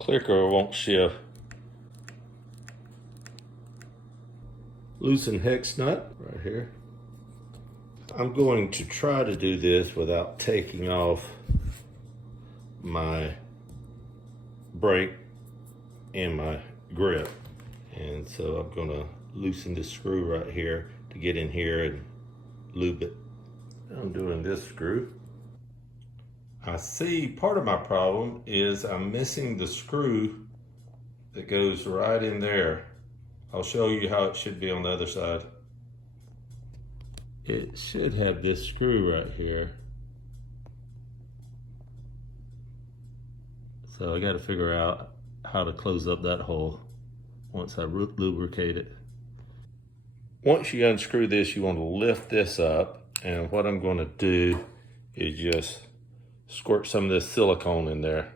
clicker won't shift. Loosen hex nut right here. I'm going to try to do this without taking off my brake and my grip. And so I'm gonna loosen this screw right here to get in here and lube it. I'm doing this screw. I see part of my problem is I'm missing the screw that goes right in there. I'll show you how it should be on the other side. It should have this screw right here. So I got to figure out how to close up that hole once I lubricate it. Once you unscrew this, you want to lift this up, and what I'm going to do is just squirt some of this silicone in there.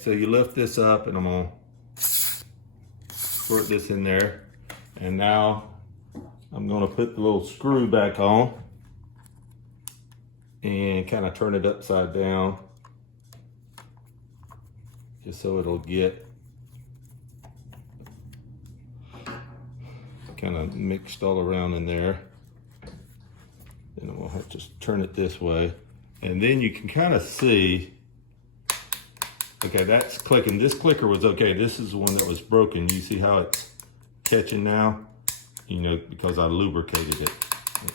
So you lift this up, and I'm going to squirt this in there, and now I'm going to put the little screw back on and kind of turn it upside down just so it'll get kind of mixed all around in there. Then I'm gonna have to turn it this way. And then you can kind of see, okay, that's clicking. This clicker was okay. This is the one that was broken. You see how it's catching now? You know, because I lubricated it.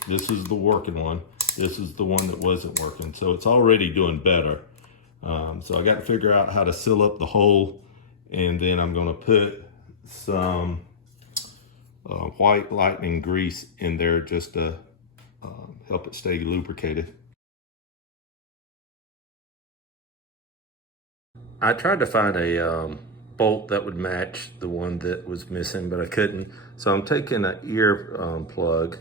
This is the working one. This is the one that wasn't working. So it's already doing better. So I got to figure out how to seal up the hole, and then I'm gonna put some white lightning grease in there just to help it stay lubricated. I tried to find a bolt that would match the one that was missing, but I couldn't. So I'm taking an ear plug,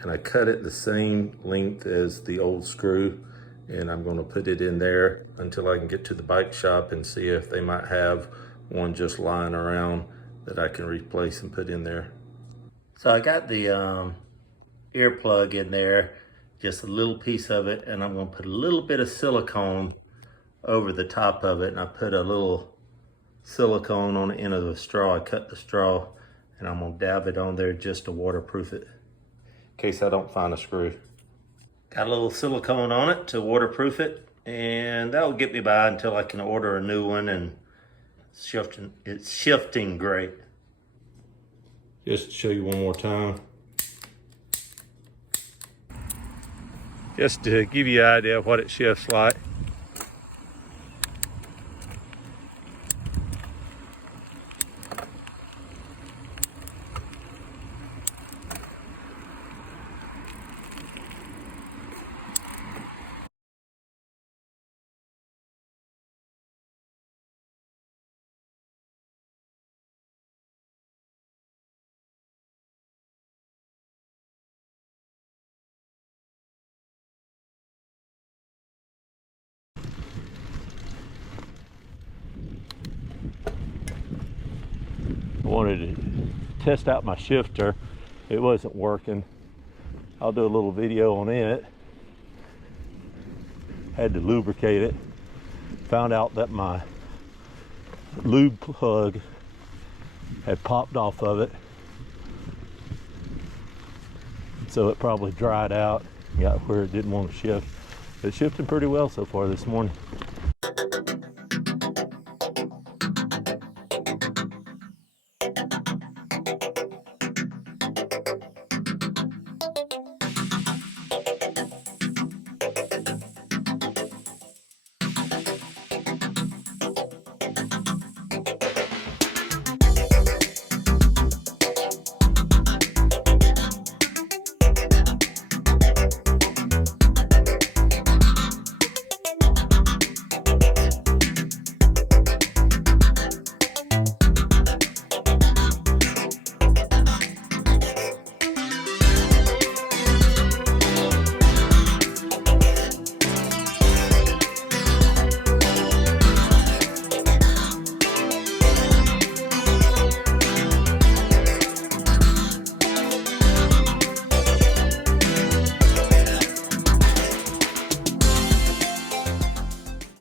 and I cut it the same length as the old screw, and I'm going to put it in there until I can get to the bike shop and see if they might have one just lying around that I can replace and put in there. So I got the ear plug in there, just a little piece of it, and I'm going to put a little bit of silicone over the top of it, and I put a little silicone on the end of the straw. I cut the straw, and I'm going to dab it on there just to waterproof it in case I don't find a screw. Got a little silicone on it to waterproof it, and that'll get me by until I can order a new one, and it's shifting great. Just to show you one more time. Just to give you an idea of what it shifts like. I wanted to test out my shifter. It wasn't working. I'll do a little video on it. Had to lubricate it. Found out that my lube plug had popped off of it. So it probably dried out, got where it didn't want to shift. It's shifting pretty well so far this morning.